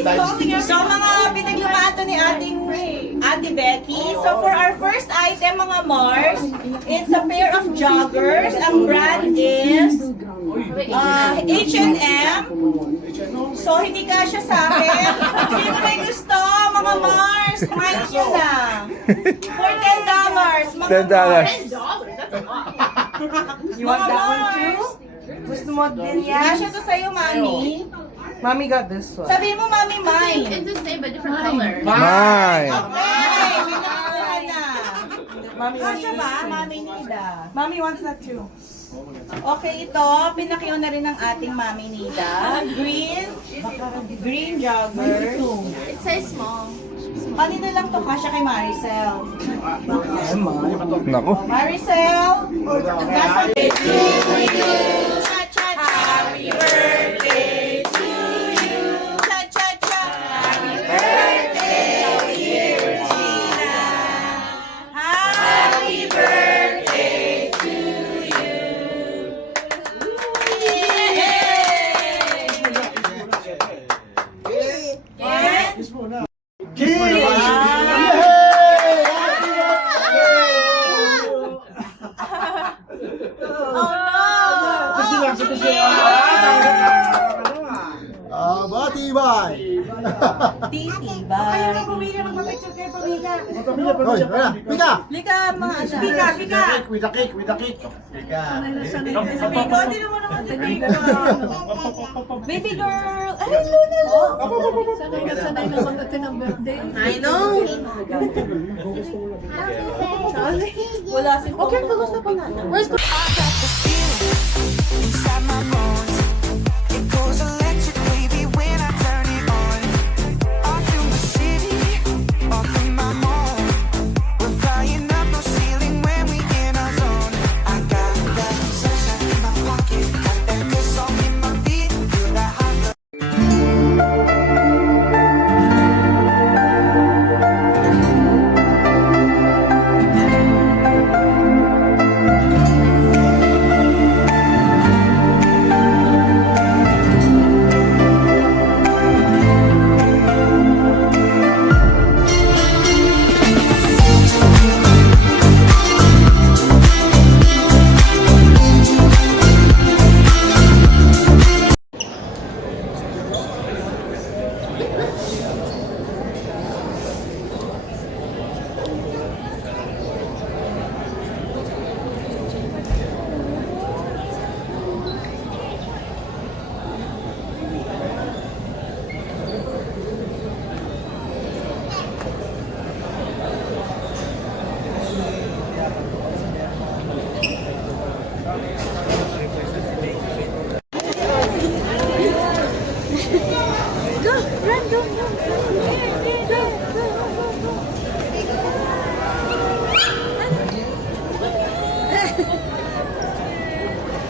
So mga pinaglumato ni Ate Becky. So for our first item mga Mars, it's a pair of joggers. Ang brand is H&M. So hindi kasya sa akin. Sino may gusto mga Mars? Kumain nyo lang. For $10. Mga $10. Mars. You want Mga that one Mars. too? Gusto mo din yan? Kasya to sa'yo, Mami. Mommy got this one. Sabi mo, Mami, mine. It's the same but different color. Mine. Okay, may nakakuha na. Mommy wants Kasya this ba? too. Mami Nida. Mommy wants that too. Okay, ito, pinakyaw na rin ng ating Mami Nida. Green jogger. It says small. Kanina lang to, kasya kay Maricel. Naku. Maricel, nasa cha-cha-cha. Happy birthday to you. Cha-cha-cha. Happy birthday, dear Gina. Happy birthday to you. Yay! Batibay! Titibay. Pamilya, magpapicture kayo, pamilya. Hoy, wala! Pika! Lika, mga anak. Pika. With the cake, with the cake! Pika! Ikaw, di naman naman din. Baby girl. Ay, Luna. Sanay na mag-ate ng birthday. I know. Wala si Papa. Okay, gusto pa nga. Where's I got this feeling inside my bones. It goes electric, baby, when I turn it on. All through the city, all through my mall. We're flying up no ceiling when we in our zone. I got that sunshine in my pocket, got that good song in my feet, feel that hot blood.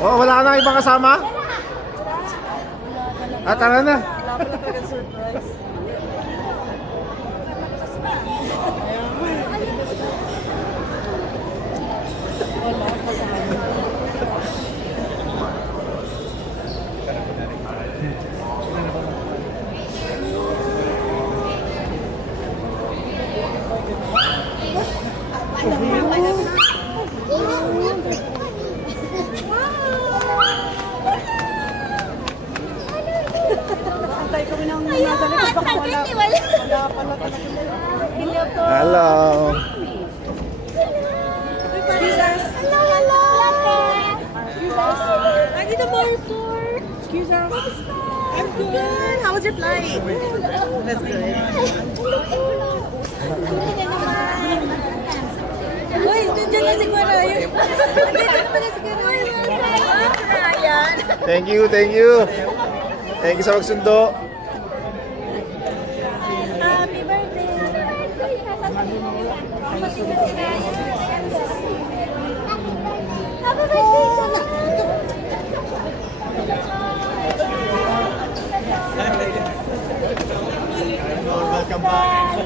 Oh, wala na ibang kasama? Ah, tara na. Antay kami ng nasa likod, baka wala. Wala pala talaga. Hello. I need a more for. Excuse us. I'm good. How was your flight? That's good. Uy, nandiyan na si Marayo. Nandiyan na pala si Marayo. Ryan. Thank you, thank you. Thank you sa magsundo. Happy birthday. Happy Welcome back!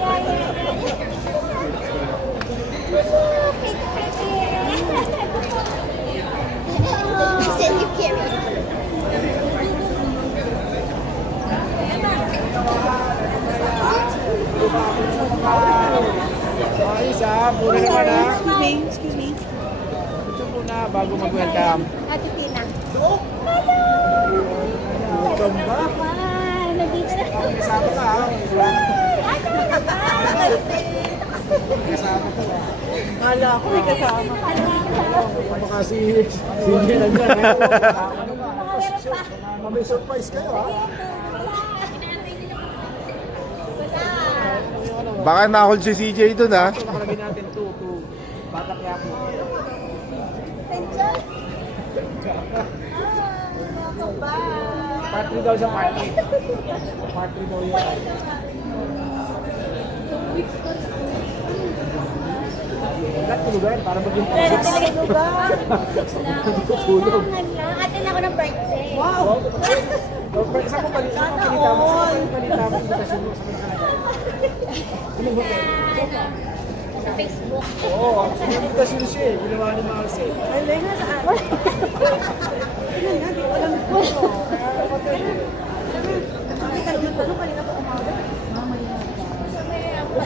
Send you carry. muna naman ha. Excuse me. Picture muna bago mag-welcome. Ate Tina. Welcome ba? Ah, nandito na. Kasama ka ha. Kasama ka ha. Kala ko may kasama. Baka si CJ nandiyan eh. May surprise kayo ha. Baka na-hold si CJ dun ha. Nakalagay natin 2 Batak Yapo. Part 3 daw sa part 3. Part 3 daw yun. Lahat tulugan para maging Pero talaga lugar. tulog. Atin ako ng birthday. Wow! Isa po balita mo, balita mo, invitation mo sa mga kanagay. Sa Facebook. Oo, invitation siya eh, ginawa ni Marcel. Ay, Lena, saan? Yan nga, di ko alam ito. Nakita niyo pa nung kanina pa umaga.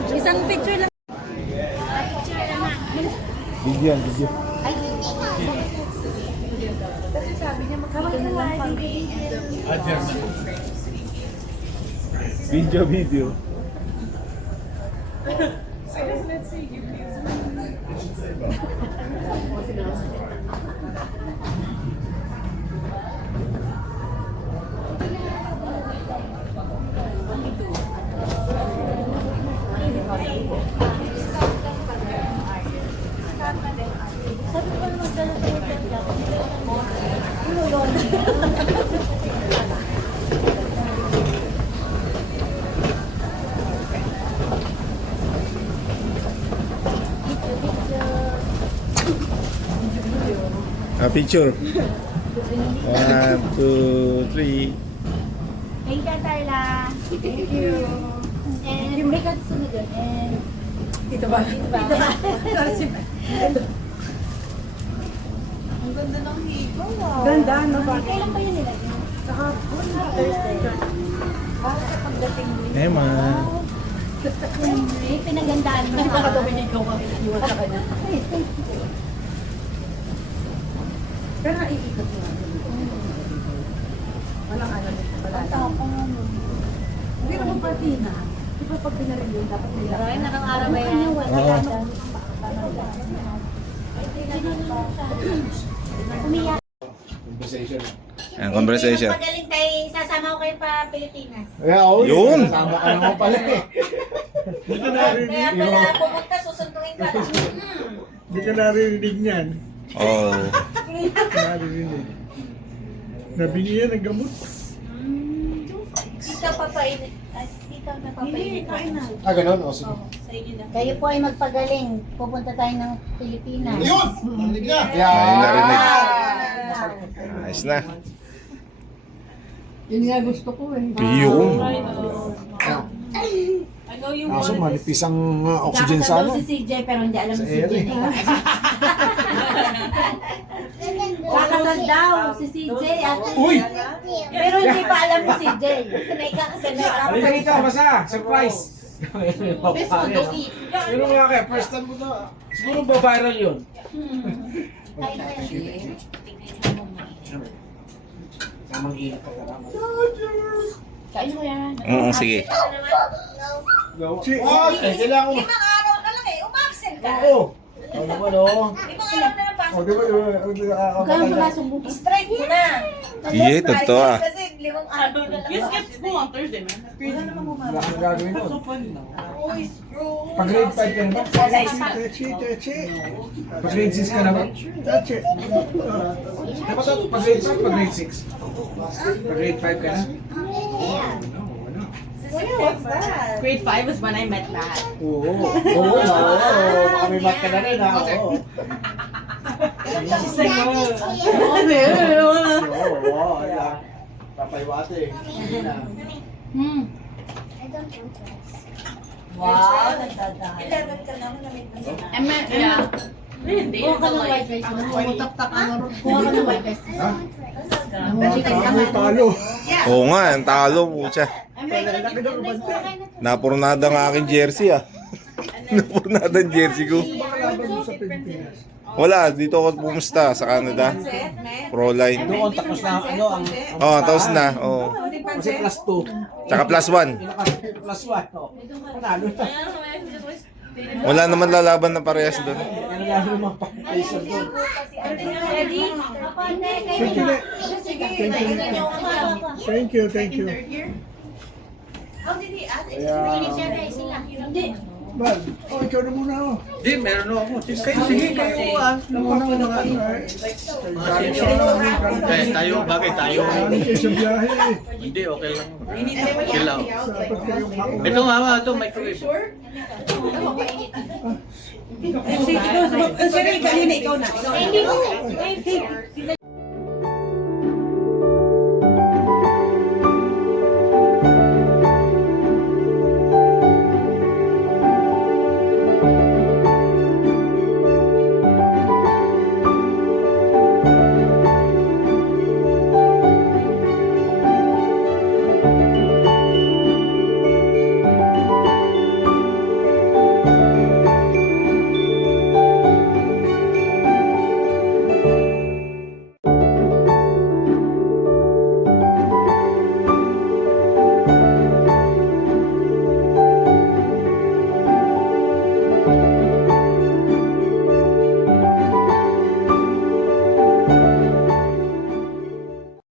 Isang picture lang. Video. Ay, Kasi sabi niya, magkakaroon na lang kami. Video. sabi ko naman dala sa hotel lang. Ano yun? Picture. 1, 2, 3. Thank you, Tarla. Thank you. And yung may kasunod yun. And Dito ba? dito ba? Ang ganda ng higo. Wow. Ganda, no? Kailan ba yun nilagay? Kahapon, Thursday. Para sa pagdating mo. Emma. May pinagandaan mo. Baka Dominico ang iwan sa kanya. Pero naiikot mo. Walang ano nito. Wala lang. Hindi naman pati na. Di ba pag pinarin yun, dapat nila. Ay, nakang-araw ba yan? Oo. Umiyak. Conversation. Conversation. Magaling tayo, sasama ko kayo pa Pilipinas. Yun! Kasama ka naman pala eh. Kaya pala pumunta, susunduin ka lang. Hindi ka naririnig niyan. Oh. Naririnig. Nabili yan ng gamot. Di ka papainit. Di ka napapainit. Ganon? O sige. Sa inyo na. Kayo po ay magpagaling. Pupunta tayo ng Pilipinas. Yun! Narinig na! Ayun, narinig. Ayos na. Yun nga gusto ko eh. Yun. I know you Kaso want manipis ang oxygen sa ano. si CJ pero hindi alam Sa si CJ. ere. Kakasal daw si CJ at Uy! pero hindi pa alam ni CJ. Sanay ka kasi Halika rito, basa! Surprise! Best mo to eat. Pero nga kaya, first time mo na. Siguro ba viral yun? Tamang init ka naman. Kain mo yan. Sige. Kailangan mo. Limang araw na lang eh. Umabsent ka. Oo. Oo naman o. Limang araw na lang pa. O, di ba? Kaya mo nasumbong. Strike mo na. Iye, totoo ah. Kasi limang araw na lang. You skipped school on Thursday, man. Wala kang gagawin nun. Uy, bro. Pag grade 5 ka naman. Pag grade 6 ka naman. Dapat pag grade 5, pag grade 6. Pag grade 5 ka na. What's that? Grade 5 was when I met Matt. Oo. Oo. Baka may mat ka na rin ha. Oo. She's like, oh. Oo. Ayan. Papaiwate. Wow, nagdadaan. 11 ka naman na may pasina. I met, yeah. We didn't date Kuha ka until ng like, wifi. Kuha ka ng wifi. Talo. Oo nga, ang talo po siya. Napurnada ang aking jersey ah. Napurnada ang jersey ko. Wala, dito ako pumusta sa Canada. Pro-line. Doon, tapos na ano, ang Oh, tapos na. Oh. kasi plus 2. Tsaka plus 1. Plus 1. Oh. Panalo na. Wala naman lalaban na parehas doon. Nangyari yung mga pang-pacer doon. Thank you, thank you. How did he ask? Bal, oh, ikaw na muna oh. Di, meron ako. Sige, kayo Muna mga ano Tayo, bagay tayo. Isang biyahe eh. Hindi, okay lang. Sila. Dapat kayong mauna. Ito mama, ito microwave. Sige, kanina ikaw na.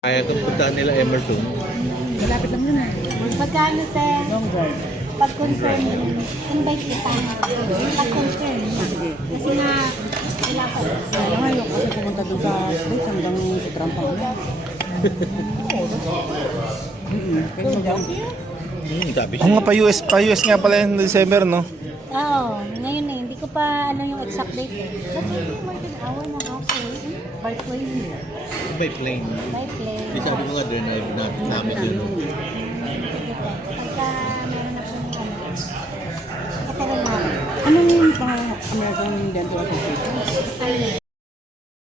Kaya kung puntaan nila Emerson. Malapit lang yun eh. Magkano, te? Pag-confirm, invite kita. Pag-confirm. Kasi nga, wala pa. Kaya ngayon kasi pumunta doon sa States hanggang sa Trampa. Sabi Oo nga, pa-US nga pala yung December, no? Oo, ngayon eh. Hindi ko pa alam yung exact date eh. But maybe more than hour na half eh. By plane. by plane. By plane. Di sabi ko nga doon na namin doon. Pagka meron na po yung ano. Katagal na. Anong pang American Dental Association? Ayun.